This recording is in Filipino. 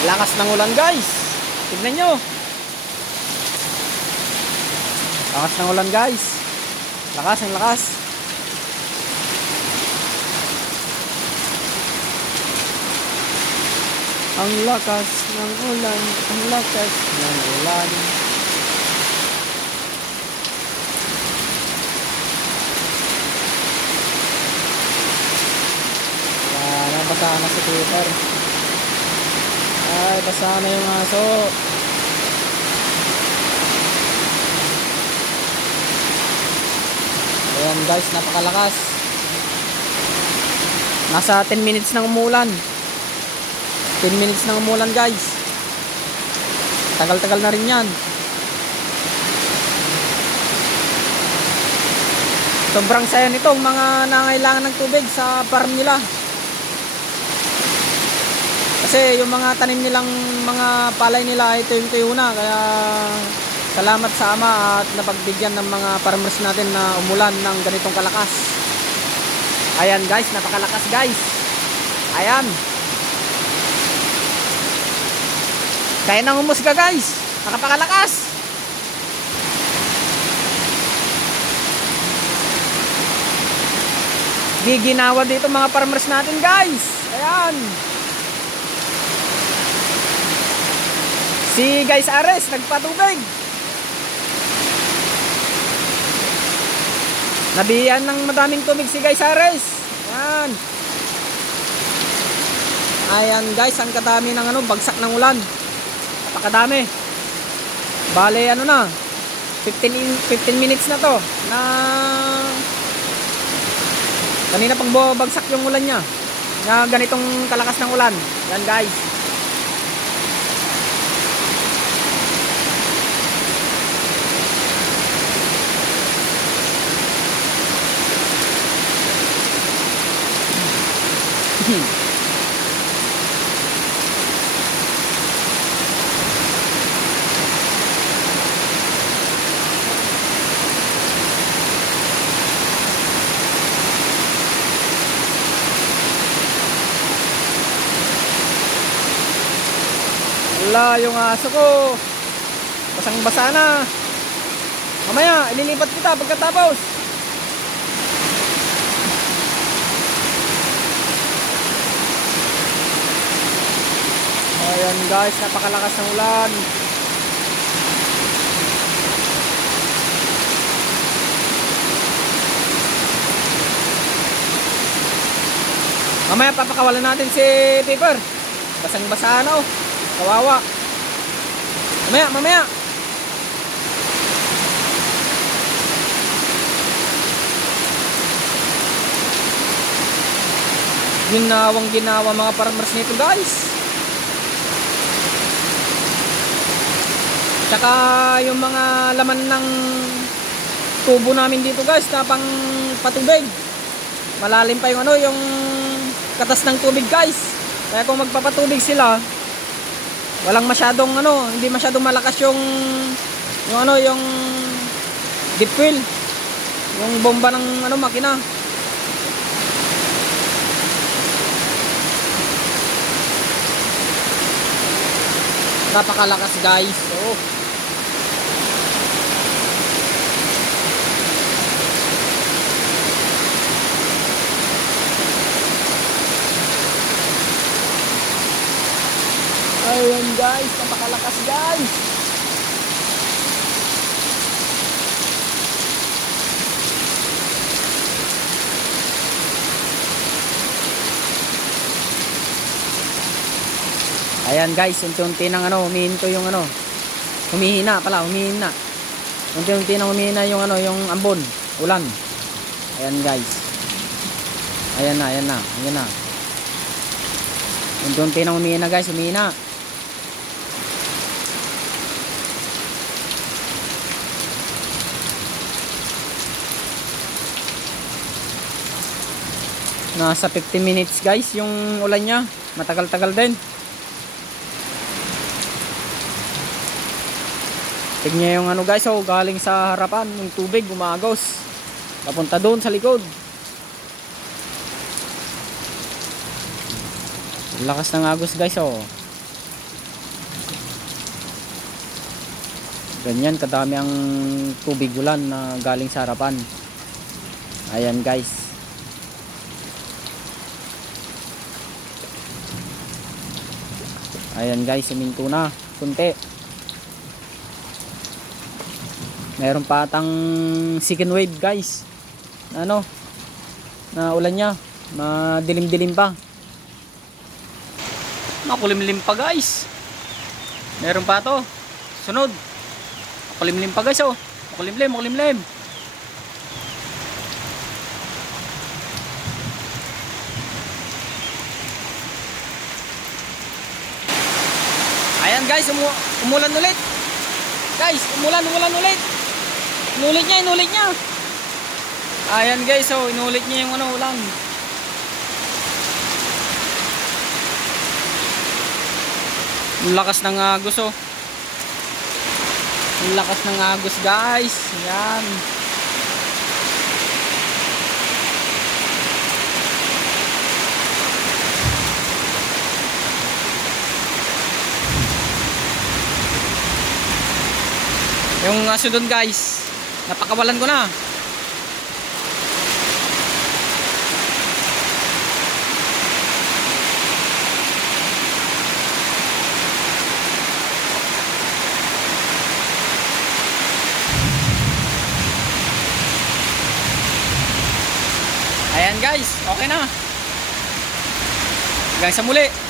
Lakas ng ulan guys. Tignan nyo. Lakas ng ulan guys. Lakas ang lakas. Ang lakas ng ulan. Ang lakas ng ulan. Nabasa na si Peter. Ay, basa na yung aso. Ayan guys, napakalakas. Nasa 10 minutes nang umulan. 10 minutes nang umulan guys. Tagal-tagal na rin yan. Sobrang saya nitong mga nangailangan ng tubig sa farm nila. Kasi yung mga tanim nilang mga palay nila ay tuyo-tuyo na. Kaya salamat sa Ama at napagbigyan ng mga farmers natin na umulan ng ganitong kalakas. Ayan guys, napakalakas guys. Ayan. Kaya nang umusga guys. Napakalakas. Giginawa dito mga farmers natin guys. Ayan. Si guys Ares nagpatubig. Nabiyan ng madaming tubig si guys Ares. Ayan. Ayan guys, ang kadami ng bagsak ng ulan. Napakadami. Bale na 15 minutes na to na kanina pang bagsak yung ulan niya. Na ganitong kalakas ng ulan. Yan guys. Wala yung aso ko. Basang-basa na. Mamaya ililipat kita pagkatapos. Ayan guys, napakalakas ng ulan. Mamaya papakawalan natin si Pepper. Basang-basa na oh. Kawawa. Mamaya. Ginawa mga farmers nito guys. Tsaka yung mga laman ng tubo namin dito guys na pang patubig. Malalim pa yung yung katas ng tubig guys. Kaya kung magpapatubig sila, walang masyadong hindi masyadong malakas yung deep well, yung bomba ng makina. Napakalakas guys. Oh. Ayan guys, napakalakas guys. Ayan guys, unti-unti nang humihinto yung humihina. Unti-unti nang humihina yung yung ambon, ulan. Ayan guys. Ayan na. Unti-unti nang humihina guys, humihina. Nasa 15 minutes guys yung ulan niya. Matagal-tagal din. Tignan yung guys, galing sa harapan yung tubig gumagos papunta doon sa likod. Lakas ng agos guys Ganyan kadami ang tubig ulan na galing sa harapan. Ayan guys. Ayan guys, siminto na kunti. Meron pa atang second wave guys. Ano? Na ulan niya. Madilim-dilim pa. Makulimlim pa guys. Meron pa to. Sunod. Makulimlim pa guys oh. Makulimlim, makulimlim. Ayan guys, umulan ulit. Guys, umulan ulit. Inulit niya. Ayan guys, oh, inulit niya yung ulan. Ang lakas ng agos oh. Ang lakas ng agos guys. Ayan. Yung aso doon guys, napakawalan ko na. Ayan guys, okay na. Hanggang sa muli.